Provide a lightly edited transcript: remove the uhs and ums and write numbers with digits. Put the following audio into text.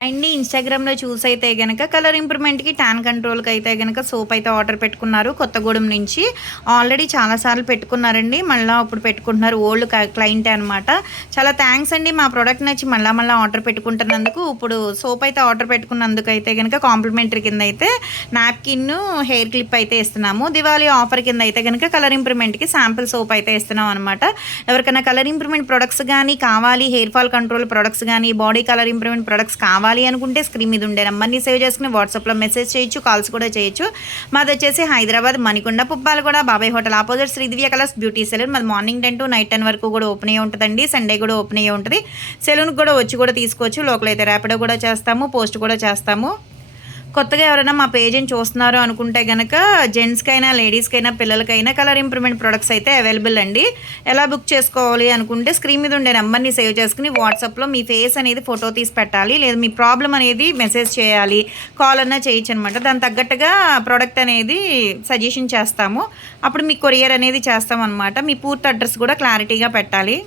అండి ఇన్‌స్టాగ్రామ్‌లో చూసైతే గనక కలర్ ఇంప్రూవ్‌మెంట్‌కి, టాన్ కంట్రోల్‌కి అయితే గనక సోప్ అయితే ఆర్డర్ పెట్టుకున్నారు కొత్తగూడెం నుంచి. ఆల్రెడీ చాలా సార్లు పెట్టుకున్నారండి. మళ్ళా ఇప్పుడు పెట్టుకుంటున్నారు. ఓల్డ్ క్లయింటే అనమాట. చాలా థాంక్స్ అండి. మా ప్రొడక్ట్ నచ్చి మళ్ళా మళ్ళా ఆర్డర్ పెట్టుకుంటున్నందుకు. ఇప్పుడు సోప్ అయితే ఆర్డర్ పెట్టుకున్నందుకైతే గనక కాంప్లిమెంటరీ కింద అయితే నాప్కిన్ను, హెయిర్ క్లిప్ అయితే ఇస్తున్నాము. దివాళీ ఆఫర్ కింద అయితే గనక కలర్ ఇంప్రూవ్‌మెంట్‌కి శాంపిల్ సోప్ అయితే ఇస్తున్నాం అనమాట. ఎవరికైనా కలర్ ఇంప్రూవ్‌మెంట్ ప్రొడక్ట్స్ గానీ కావాలి, హెయిర్ ఫాల్ కంట్రోల్ ప్రొడక్ట్స్ గానీ, బాడీ కలర్ ఇంప్రూవ్‌మెంట్ ప్రొడక్ట్స్ కావాలి అనుకుంటే స్క్రీన్ మీద ఉండే నంబర్ని సేవ్ చేసుకుని వాట్సాప్లో మెసేజ్ చేయొచ్చు, కాల్స్ కూడా చేయొచ్చు. మాది వచ్చేసి Hyderabad Manikonda Puppalaguda Babai hotel opposite Sridivya colours beauty salon. మాది మార్నింగ్ 10 to నైట్ 10 వరకు కూడా ఓపెన్ అయ్యి ఉంటుందండి. సండే కూడా ఓపెన్ అయ్యి ఉంటుంది. సెలూన్కి కూడా వచ్చి కూడా తీసుకోవచ్చు. లోకల్ అయితే ర్యాపిడో కూడా చేస్తాము, పోస్ట్ కూడా చేస్తాము. కొత్తగా ఎవరైనా మా పేజ్ని చూస్తున్నారు అనుకుంటే గనక జెంట్స్‌కైనా, లేడీస్‌కైనా, పిల్లలకైనా కలర్ ఇంప్రూవ్‌మెంట్ ప్రొడక్ట్స్ అయితే అవైలబుల్ అండి. ఎలా బుక్ చేసుకోవాలి అనుకుంటే స్క్రీన్ మీద ఉండే నెంబర్ని సేవ్ చేసుకుని వాట్సాప్‌లో మీ ఫేస్ అనేది ఫోటో తీసి పెట్టాలి. లేదా మీ ప్రాబ్లమ్ అనేది మెసేజ్ చేయాలి. కాల్ అన్నా చేయొచ్చనమాట. దానికి తగ్గట్టుగా ప్రొడక్ట్ అనేది సజెషన్ చేస్తాము. అప్పుడు మీకు కొరియర్ అనేది చేస్తామనమాట. మీ పూర్తి అడ్రస్ కూడా క్లారిటీగా పెట్టాలి.